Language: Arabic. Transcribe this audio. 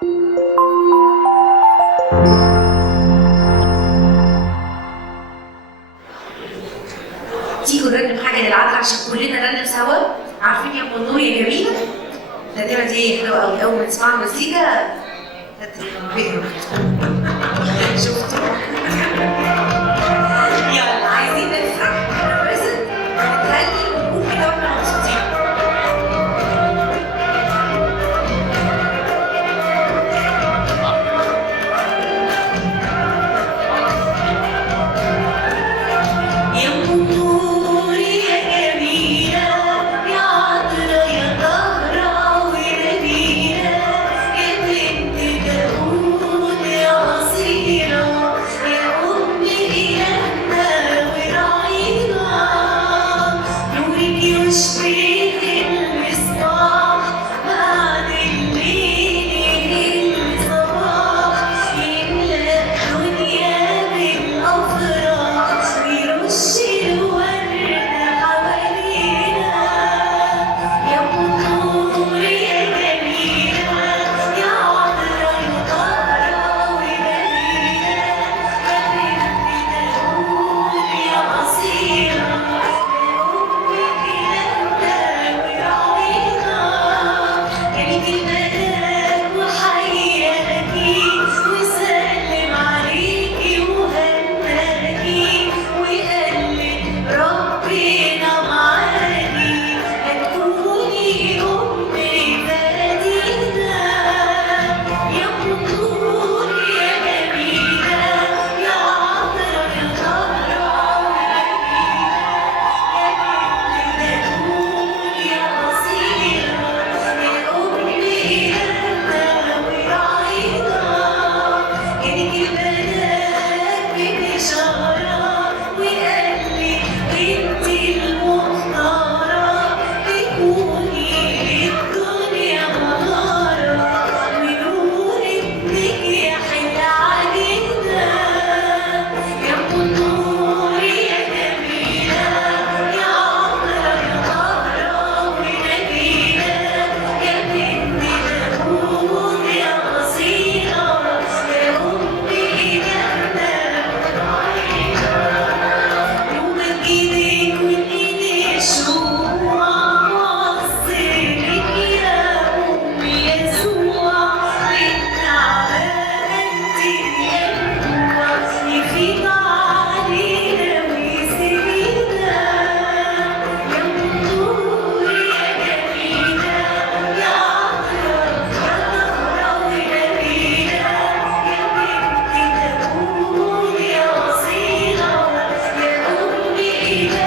تيجوا نرنم حاجة للعدل عشان كلنا نرنم سوا. عارفين يا منور يا جميلة؟ الترنيمة دي حلوة قوي، أول ما تسمعوا المزيكا هتنبهروا. شفتوا؟ يلا عايزين نفرح وننبسط ونتهني ونقول كده واحنا مبسوطين. Yeah.